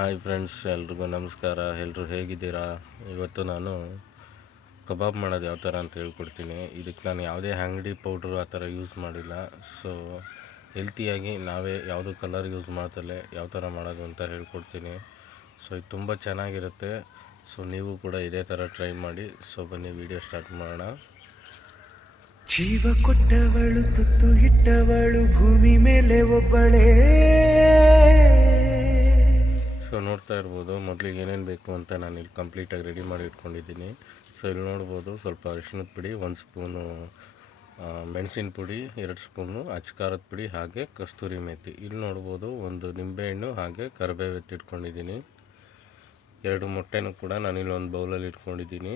Hi friends ಎಲ್ರಿಗೂ ನಮಸ್ಕಾರ. ಎಲ್ಲರೂ ಹೇಗಿದ್ದೀರಾ? ಇವತ್ತು ನಾನು ಕಬಾಬ್ ಮಾಡೋದು ಯಾವ ಥರ ಅಂತ ಹೇಳ್ಕೊಡ್ತೀನಿ. ಇದಕ್ಕೆ ನಾನು ಯಾವುದೇ ಅಂಗಡಿ ಪೌಡ್ರು ಆ ಥರ ಯೂಸ್ ಮಾಡಿಲ್ಲ. ಸೊ ಹೆಲ್ತಿಯಾಗಿ ನಾವೇ ಯಾವುದು ಕಲರ್ ಯೂಸ್ ಮಾಡ್ತಲೇ ಯಾವ ಥರ ಮಾಡೋದು ಅಂತ ಹೇಳ್ಕೊಡ್ತೀನಿ. ಸೊ ಇದು ತುಂಬ ಚೆನ್ನಾಗಿರುತ್ತೆ. ಸೊ ನೀವು ಕೂಡ ಇದೇ ಥರ ಟ್ರೈ ಮಾಡಿ. ಸೊ ಬನ್ನಿ ವಿಡಿಯೋ ಸ್ಟಾರ್ಟ್ ಮಾಡೋಣ. ಜೀವ ಕೊಟ್ಟವಳು, ತುತ್ತು ಇಟ್ಟವಳು, ಭೂಮಿ ಮೇಲೆ ಒಬ್ಬಳೇ. ನೋಡ್ತಾ ಇರ್ಬೋದು. ಮೊದಲಿಗೆ ಏನೇನು ಬೇಕು ಅಂತ ನಾನು ಇಲ್ಲಿ ಕಂಪ್ಲೀಟಾಗಿ ರೆಡಿ ಮಾಡಿ ಇಟ್ಕೊಂಡಿದ್ದೀನಿ. ಸೊ ಇಲ್ಲಿ ನೋಡ್ಬೋದು, ಸ್ವಲ್ಪ ಅರಿಶಿಣದ ಪುಡಿ, ಒಂದು ಸ್ಪೂನು ಮೆಣಸಿನ ಪುಡಿ, ಎರಡು ಸ್ಪೂನು ಅಚ್ಕಾರದ ಪುಡಿ ಹಾಗೆ ಕಸ್ತೂರಿ ಮೇಥಿ ಇಲ್ಲಿ ನೋಡ್ಬೋದು, ಒಂದು ನಿಂಬೆಹಣ್ಣು ಹಾಗೆ ಕರಿಬೇವು ಎತ್ತಿಟ್ಕೊಂಡಿದ್ದೀನಿ ಎರಡು ಮೊಟ್ಟೆನೂ ಕೂಡ ನಾನು ಇಲ್ಲಿ ಒಂದು ಬೌಲಲ್ಲಿ ಇಟ್ಕೊಂಡಿದ್ದೀನಿ.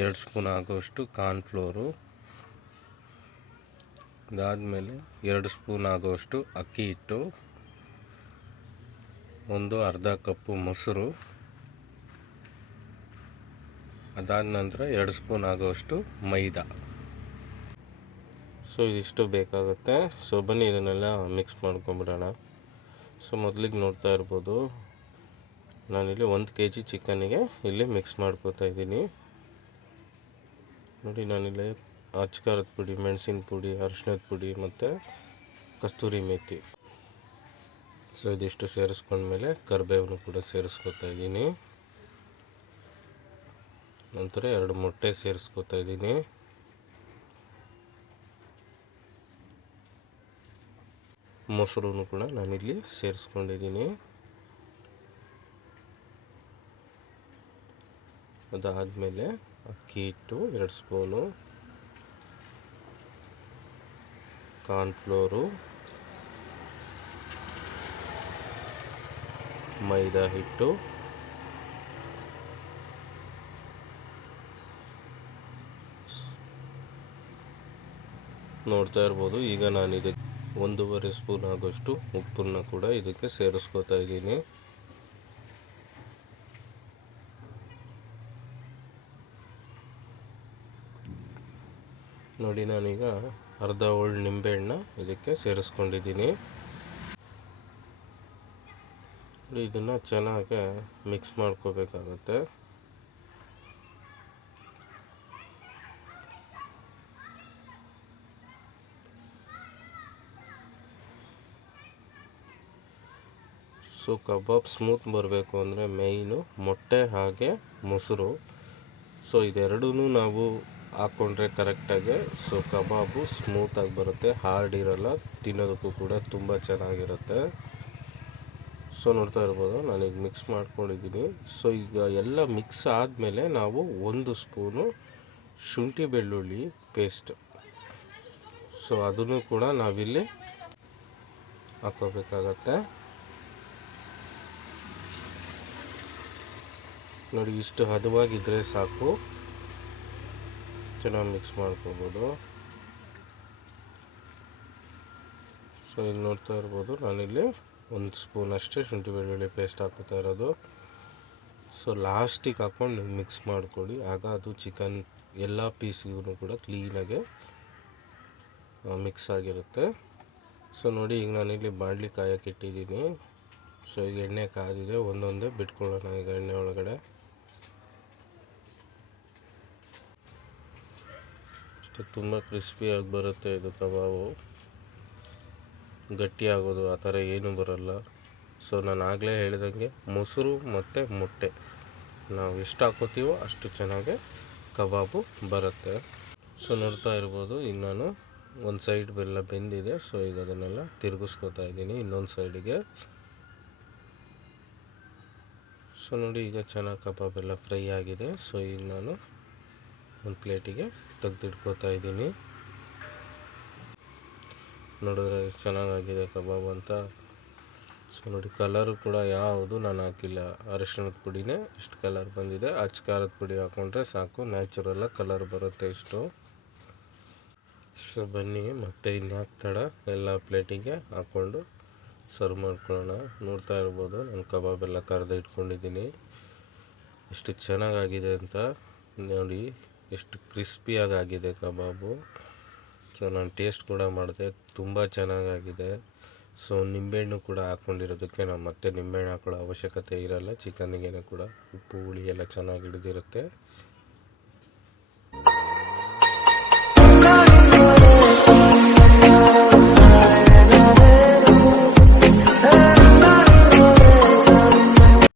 ಎರಡು ಸ್ಪೂನ್ ಆಗೋಷ್ಟು ಕಾರ್ನ್ಫ್ಲೋರು ಅದಾದಮೇಲೆ ಎರಡು ಸ್ಪೂನ್ ಆಗೋಷ್ಟು ಅಕ್ಕಿ ಹಿಟ್ಟು. ಒಂದು ಅರ್ಧ ಕಪ್ಪು ಮೊಸರು, ಅದಾದ ನಂತರ ಎರಡು ಸ್ಪೂನ್ ಆಗೋಷ್ಟು ಮೈದಾ. ಸೊ, ಇದಿಷ್ಟು ಬೇಕಾಗುತ್ತೆ. ಸೊ, ಬನ್ನಿ, ಇದನ್ನೆಲ್ಲ ಮಿಕ್ಸ್ ಮಾಡ್ಕೊಂಬಿಡೋಣ. ಸೊ, ಮೊದಲಿಗೆ ನೋಡ್ತಾ ಇರ್ಬೋದು, ನಾನಿಲ್ಲಿ ಒಂದು ಕೆ ಜಿ ಚಿಕನಿಗೆ ಇಲ್ಲಿ ಮಿಕ್ಸ್ ಮಾಡ್ಕೋತಾ ಇದ್ದೀನಿ. ನೋಡಿ, ನಾನಿಲ್ಲಿ ಅಚ್ಕಾರದ ಪುಡಿ, ಮೆಣಸಿನ ಪುಡಿ, ಅರಿಶಿಣದ ಪುಡಿ ಮತ್ತು ಕಸ್ತೂರಿ ಮೇಥಿ ಸೊ ಇದಿಷ್ಟು ಸೇರಿಸ್ಕೊಂಡ್ಮೇಲೆ ಕರಿಬೇವನ್ನು ಕೂಡ ಸೇರಿಸ್ಕೊತಾ ಇದ್ದೀನಿ. ನಂತರ ಎರಡು ಮೊಟ್ಟೆ ಸೇರಿಸ್ಕೊತಾ ಇದ್ದೀನಿ. ಮೊಸರು ಕೂಡ ನಾನಿಲ್ಲಿ ಸೇರಿಸ್ಕೊಂಡಿದ್ದೀನಿ. ಅದಾದಮೇಲೆ ಅಕ್ಕಿ ಹಿಟ್ಟು, ಎರಡು ಸ್ಪೂನು, ಕಾರ್ನ್ಫ್ಲೋರು ಮೈದಾ ಹಿಟ್ಟು. ನೋಡ್ತಾ ಇರ್ಬೋದು, ಈಗ ನಾನು ಇದಕ್ಕೆ ಒಂದೂವರೆ ಸ್ಪೂನ್ ಆಗೋಷ್ಟು ಉಪ್ಪನ್ನು ಕೂಡ ಇದಕ್ಕೆ ಸೇರಿಸ್ಕೊತಾ ಇದ್ದೀನಿ. ನೋಡಿ ನಾನೀಗ ಅರ್ಧ ಒಳ್ಳೆ ನಿಂಬೆಹಣ್ಣ ಇದಕ್ಕೆ ಸೇರಿಸ್ಕೊಂಡಿದ್ದೀನಿ. ಇದನ್ನು ಚೆನ್ನಾಗಿ ಮಿಕ್ಸ್ ಮಾಡ್ಕೋಬೇಕಾಗುತ್ತೆ. ಸೊ ಕಬಾಬ್ ಸ್ಮೂತ್ ಬರಬೇಕು ಅಂದರೆ ಮೇಯ್ನು ಮೊಟ್ಟೆ ಹಾಗೆ ಮೊಸರು. ಸೊ ಇದೆರಡೂ ನಾವು ಹಾಕ್ಕೊಂಡ್ರೆ ಕರೆಕ್ಟಾಗಿ ಸೊ ಕಬಾಬು ಸ್ಮೂತಾಗಿ ಬರುತ್ತೆ. ಹಾರ್ಡ್ ಇರಲ್ಲ, ತಿನ್ನೋದಕ್ಕೂ ಕೂಡ ತುಂಬ ಚೆನ್ನಾಗಿರುತ್ತೆ. ಸೊ ನೋಡ್ತಾ ಇರ್ಬೋದು, ನಾನೀಗ ಮಿಕ್ಸ್ ಮಾಡ್ಕೊಂಡಿದ್ದೀನಿ. ಸೊ ಈಗ ಎಲ್ಲ ಮಿಕ್ಸ್ ಆದಮೇಲೆ ನಾವು ಒಂದು ಸ್ಪೂನು ಶುಂಠಿ ಬೆಳ್ಳುಳ್ಳಿ ಪೇಸ್ಟ್ ಸೊ ಅದನ್ನು ಕೂಡ ನಾವಿಲ್ಲಿ ಹಾಕೋಬೇಕಾಗತ್ತೆ ನೋಡಿ, ಇಷ್ಟು ಹದವಾಗಿದ್ದರೆ ಸಾಕು. ಚೆನ್ನಾಗಿ ಮಿಕ್ಸ್ ಮಾಡ್ಕೋಬೋದು. ಸೊ ಇಲ್ಲಿ ನೋಡ್ತಾ ಇರ್ಬೋದು, ನಾನಿಲ್ಲಿ ಒಂದು ಸ್ಪೂನ್ ಅಷ್ಟೇ ಶುಂಠಿ ಬೆಳ್ಳುಳ್ಳಿ ಪೇಸ್ಟ್ ಹಾಕೋತಾ ಇರೋದು. ಸೊ ಲಾಸ್ಟಿಗೆ ಹಾಕ್ಕೊಂಡು ಮಿಕ್ಸ್ ಮಾಡಿಕೊಡಿ ಆಗ ಅದು ಚಿಕನ್ ಎಲ್ಲ ಪೀಸ್ಗೂ ಕೂಡ ಕ್ಲೀನಾಗೆ ಮಿಕ್ಸ್ ಆಗಿರುತ್ತೆ. ಸೊ ನೋಡಿ ಈಗ ನಾನಿಲ್ಲಿ ಬಾಣಲಿ ಕಾಯಕ್ಕೆ ಇಟ್ಟಿದ್ದೀನಿ ಸೊ ಈಗ ಎಣ್ಣೆ ಕಾದಿದೆ. ಒಂದೊಂದೇ ಬಿಟ್ಕೊಳ್ಳೋಣ ಈಗ ಎಣ್ಣೆ ಒಳಗಡೆ. ಅಷ್ಟು, ತುಂಬ ಕ್ರಿಸ್ಪಿಯಾಗಿ ಬರುತ್ತೆ ಇದು ಕಬಾಬು. ಗಟ್ಟಿ ಆಗೋದು ಆ ಥರ ಏನೂ ಬರಲ್ಲ. ಸೊ, ನಾನು ಆಗಲೇ ಹೇಳಿದಂಗೆ ಮೊಸರು ಮತ್ತು ಮೊಟ್ಟೆ. ನಾವು ಎಷ್ಟು ಹಾಕೋತೀವೋ ಅಷ್ಟು ಚೆನ್ನಾಗಿ ಕಬಾಬು ಬರುತ್ತೆ. ಸೊ, ನೋಡ್ತಾ ಇರ್ಬೋದು ಈಗ ನಾನು ಒಂದು ಸೈಡ್ ಬೆಲ್ಲ ಬೆಂದಿದೆ. ಸೊ, ಈಗ ಅದನ್ನೆಲ್ಲ ತಿರುಗಿಸ್ಕೊತಾ ಇದ್ದೀನಿ ಇನ್ನೊಂದು ಸೈಡಿಗೆ. ಸೊ, ನೋಡಿ, ಈಗ ಚೆನ್ನಾಗಿ ಕಬಾಬ್ ಎಲ್ಲ ಫ್ರೈ ಆಗಿದೆ. ಸೊ ಈಗ ನಾನು ಒಂದು ಪ್ಲೇಟಿಗೆ ತೆಗೆದಿಟ್ಕೋತಾ ಇದ್ದೀನಿ. ನೋಡಿದ್ರೆ ಎಷ್ಟು ಚೆನ್ನಾಗಾಗಿದೆ ಕಬಾಬ್ ಅಂತ. ಸೊ ನೋಡಿ ಕಲರು ಕೂಡ ಯಾವುದು ನಾನು ಹಾಕಿಲ್ಲ. ಅರಿಶಿಣದ ಪುಡಿನೇ ಇಷ್ಟು ಕಲರ್ ಬಂದಿದೆ. ಅಚ್ಚ ಖಾರದ ಪುಡಿ ಹಾಕ್ಕೊಂಡ್ರೆ ಸಾಕು ನ್ಯಾಚುರಲ್ಲ ಕಲರ್ ಬರುತ್ತೆ ಇಷ್ಟು. ಸೊ ಬನ್ನಿ, ಮತ್ತೆ ಇನ್ಯಾಕೆ ತಡ ಎಲ್ಲ ಪ್ಲೇಟಿಗೆ ಹಾಕ್ಕೊಂಡು ಸರ್ವ್ ಮಾಡ್ಕೊಳ್ಳೋಣ. ನೋಡ್ತಾ ಇರ್ಬೋದು, ನಾನು ಕಬಾಬ್ ಎಲ್ಲ ಕರೆದು ಇಟ್ಕೊಂಡಿದ್ದೀನಿ. ಎಷ್ಟು ಚೆನ್ನಾಗಾಗಿದೆ ಅಂತ. ನೋಡಿ, ಎಷ್ಟು ಕ್ರಿಸ್ಪಿಯಾಗಿ ಆಗಿದೆ ಕಬಾಬು. ಸೊ ನಾನು ಟೇಸ್ಟ್ ಕೂಡ ಮಾಡಿದೆ, ತುಂಬ ಚೆನ್ನಾಗಾಗಿದೆ. ಸೊ ನಿಂಬೆಹಣ್ಣು ಕೂಡ ಹಾಕ್ಕೊಂಡಿರೋದಕ್ಕೆ ನಾನು ಮತ್ತೆ ನಿಂಬೆಹಣ್ಣು ಹಾಕೊಳ್ಳೋ ಅವಶ್ಯಕತೆ ಇರಲ್ಲ ಚಿಕನ್ನಿಗೆ ಕೂಡ. ಉಪ್ಪು, ಹುಳಿ ಎಲ್ಲ ಚೆನ್ನಾಗಿ ಹಿಡಿದಿರುತ್ತೆ.